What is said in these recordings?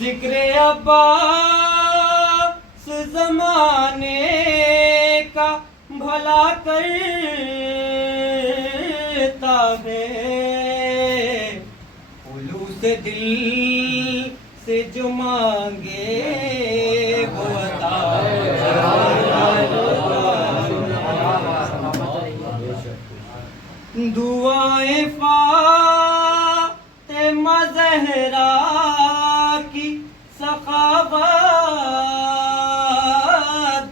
ذکر عباس زمانے کا بھلا کرتا ہے، خلوص دل سے جو مانگے وہ عطا دعائیں فاطمہ زہرا کی سخاوت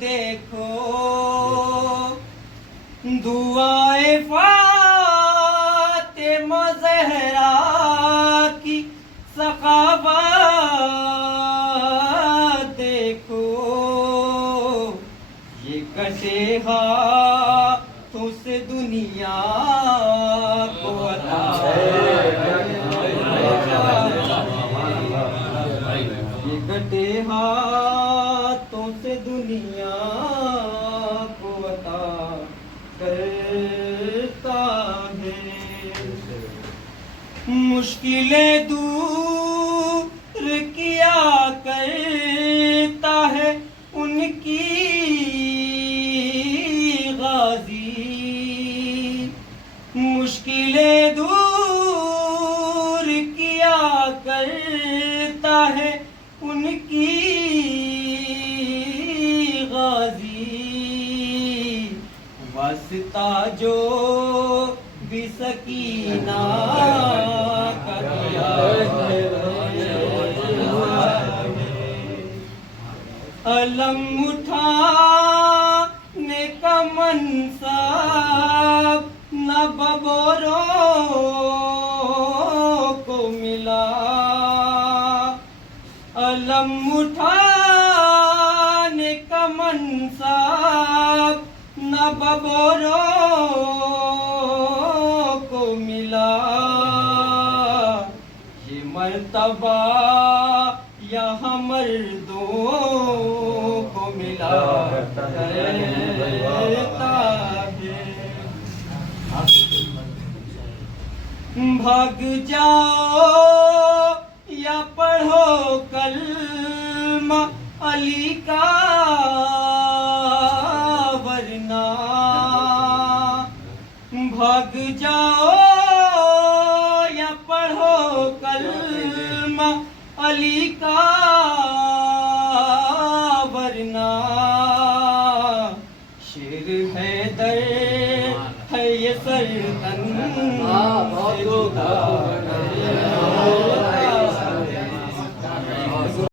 دیکھو، دعائیں فاطمہ زہرا کی سخاوت دیکھو، یہ کٹے ہاتھوں سے دنیا کو عطا یہ کٹے ہاتھوں سے دنیا کو عطا کرتا ہے، مشکلیں دور کیا کرتا ہے ان کی غازی، مشکلیں دور کیا کرتا ہے ان کی غازی، واسطہ جو بھی سکینہ کا دیا علم اٹھانے کا منصب نہ ببوروں کو ملا، علم اٹھانے کا منصب نہ ببوروں کو ملا، یہ مرتبہ یہاں مردوں کو ملا کرتا ہے، بھاگ جاؤ یا پڑھو کلمہ علی کا ورنہ، بھاگ جاؤ یا پڑھو کلمہ علی کا ورنہ، شیر حیدر ہے یہ سرطن سے جدا